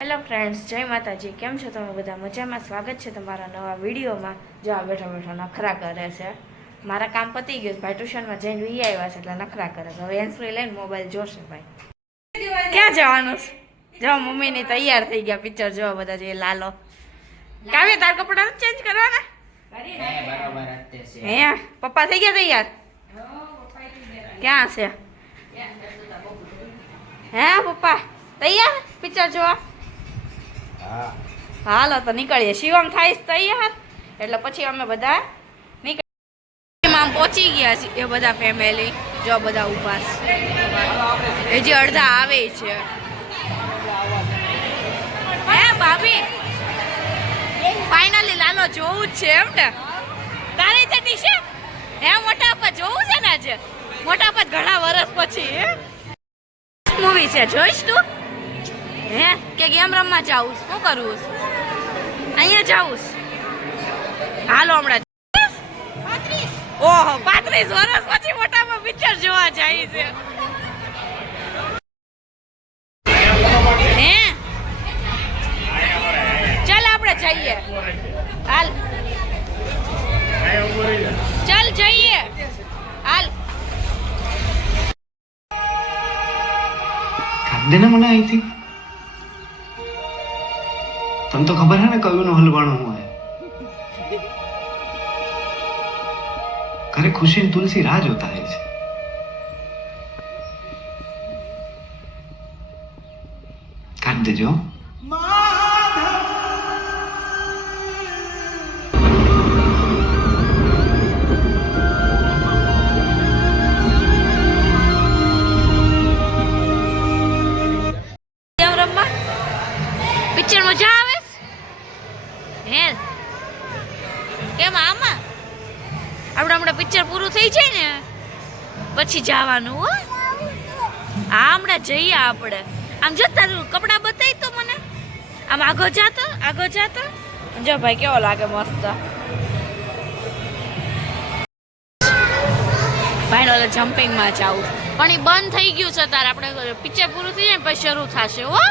Hello friends, જય માતાજી. કેમ છો તમે બધા? મજામાં? સ્વાગત છે તમારા નવા વિડીયોમાં. જો આ બેઠા બેઠા નખરા કરે છે. મારા કામ પતી ગયું, ભાઈ ટ્યુશનમાં જઈને વી આવ્યા છે એટલે નખરા કરે છે. હવે હેન્ડ ફ્રી લઈને મોબાઈલ જોશે ભાઈ. ક્યાં જવાનું છે? જો મમ્મીની તૈયાર થઈ ગયા, પિક્ચર જોવા બધા જે લાલો. કાવ્ય તાર કપડા ચેન્જ કરવાના? હે પપ્પા થઈ ગયા તૈયાર? ક્યાં છે? હે પપ્પા તૈયાર પિક્ચર જોવા? હાલો તો નીકળીએ. શિવમ થાય તૈયાર એટલે પછી અમે બધા નીકળીએ. પહોંચી ગયા છે એ બધા ફેમિલી. જો બધા ઊભા છે, હજી અડધા આવે છે. હે ભાભી ફાઇનલી લાલો જોવું જ છે એમ ને? તારી ચટી છે હે? મોટા પપ્પા જોવું છે ને આજે? મોટા પપ્પા ઘણા વર્ષ પછી હે મૂવી છે, જોઈશ તું? હે કે ગેમ રમવા જાઉં? શું કરવું? અહીંયા જાઉં? હાલો હમણાં. ઓહો 35 વર્ષ પછી મોટામાં પિક્ચર જોવા જાય છે. હે ચાલ આપણે જઈએ. હાલ ચાલ જઈએ. હાલ देना मना आई थी तुम तो खबर है ना कभी नो हलवाणो हुआ है घरे खुशी तुलसी राज होता है काट देजो. પિક્ચર મજા આવે હે? કેમ આમાં આપણે હમણાં પિક્ચર પૂરું થઈ જાય ને પછી જવાનું હો. હમણાં જઈએ આપણે. આમ જો તારું કપડા બતાવી તો મને. આમ આગળ જાતો જો ભાઈ કેવો લાગે મસ્ત. ભાઈ ઓલા જમ્પિંગમાં જાવું પણ એ બંધ થઈ ગયું છે. તારે આપણે પિક્ચર પૂરું થઈ જાય પછી શરૂ થશે હો.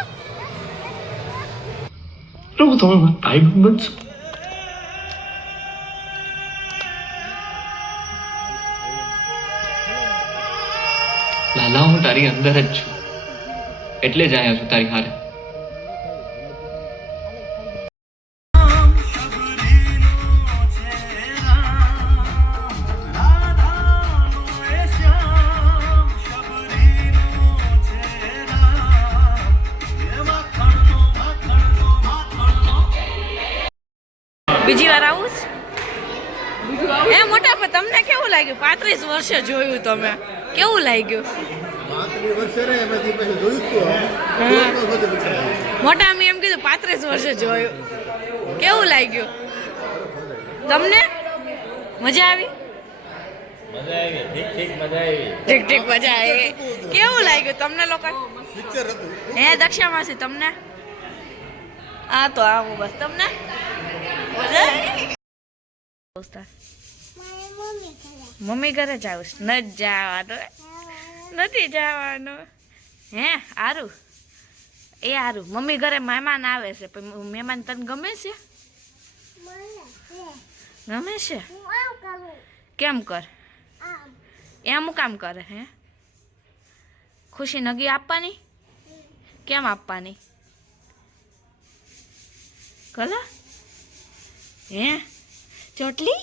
प्रभु तुम्हें भाई बन सकते लाला હું તારી અંદર જ છું એટલે જ આયા છું તારી હારે. બીજી વાર આવું એ મોટા પર તમને કેવું લાગ્યું? 35 વર્ષે જોયું તમે, કેવું લાગ્યું? મોટા અમે એમ કીધું 35 વર્ષે જોયું. કેવું લાગ્યું તમને? મજા આવી? ઠીક મજા આવી. કેવું લાગ્યું તમને લોકો? હે દક્ષા માસી તમને? આ તો આવું બસ. તમને મમ્મી ઘરે જાવ? નથી જવાનું. હે હારું એ હારું. મમ્મી ઘરે મહેમાન આવે છે. મહેમાન તને ગમે છે? ગમે છે? કેમ કર? એમ કામ કરે? હે ખુશી નગી આપવાની? કેમ આપવાની? કલા હે ચોટલી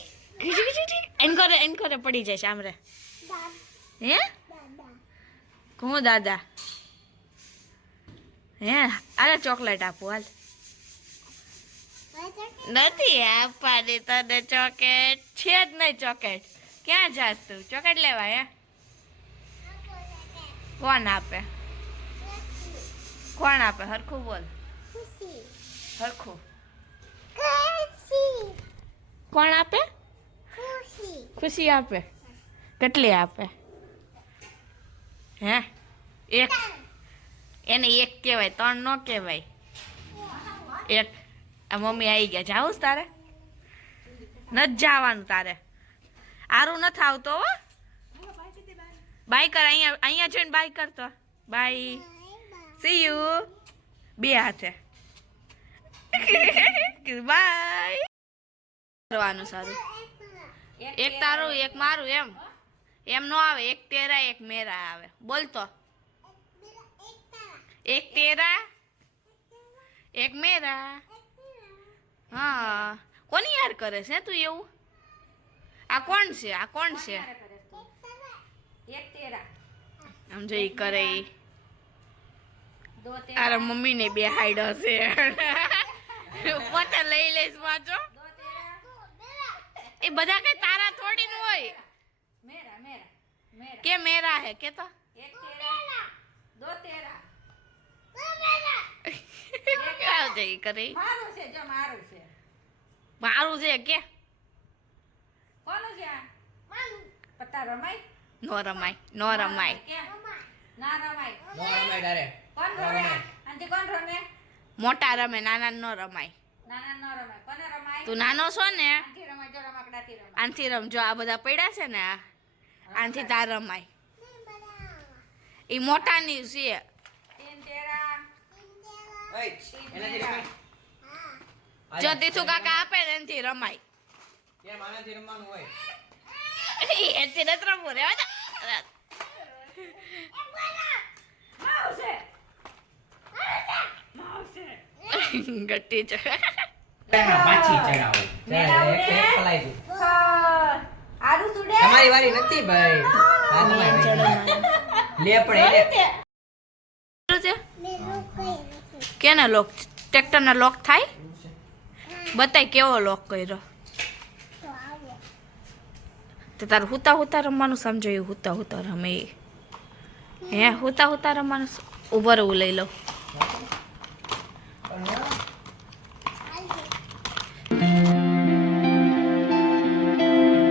એન કરે પડી જાય સામરે. હે કોણ દાદા? હે અરે ચોકલેટ આપું હાલ. નથી આપવાની તને ચોકલેટ છે જ નહીં. ચોકલેટ ક્યાં જાસ તું? ચોકલેટ લેવા હે? કોણ આપે? કોણ આપે? હરખું બોલ. હરખું કોણ આપે? ખુશી આપે. કેટલી આપે? હે એક? એને એક કહેવાય, 3 ન કહેવાય. એક. આ મમ્મી આવી ગયા. જાવું તારે? નથી જવાનું તારે. આરું નથી આવતો હો. બાય કર. અહીંયા જોઈને બાય કરતો. બાય. C you. બે હાથે. બાય કરવાનું સારું એક તારું એક મારું એમ નો આવે એક તેરા એક મેરા આવે બોલતો એક તેરા એક મેરા હા કોની યાર કરે છે તું એવું આ કોણ છે એક તેરા આમ જો ઈ કરે ઈ દો તારા મમ્મી ને બે હાઈડ હશે પોતે લઈ લઈશ પાછો એ બધા કઈ તારા થોડી ન હોય મેરા મેરા મેરા કે મેરા હે કે તો એક તેરા દો તેરા આવજે ઈ કરે ઈ. મારું છે જો મારું છે મારું છે કે કોનું છે આ પત્તા રમાય નો રમાય કે ના રમાય નો રમાય તારે કોણ રમે આંટી કોણ રમે મોટા રમે નાના નો રમાય નાના ન રમાય કોને રમાય તું નાનો છો ને આંટી રમાય જો રમકડાથી રમાય આનથી રમજો આ બધા પડ્યા છે ને આનથી તાર રમાય ઈ મોટાની છે તીન તેરા ઓય એનાથી રમાય જો તીથું કાકા આપે ને એનથી રમાય કેમ આનાથી રમવાનું હોય એનથી નથી રમવું રે માવશે માવશે ગટ્ટી છે પાછી ચડાવો મેળાવું ને. એક પલાઈ દઉં. આરું સુડે તમારી વારી નથી ભાઈ હા તમારી લે પણ એને કેને લોક ટ્રેક્ટરના લોક થાય બતાય કેવો લોક કર્યો તો તાર હુતા રમવાનું સમજાયું હુતા રમે હે હુતા રમવાનું ઉભો રહેવું લઈ લો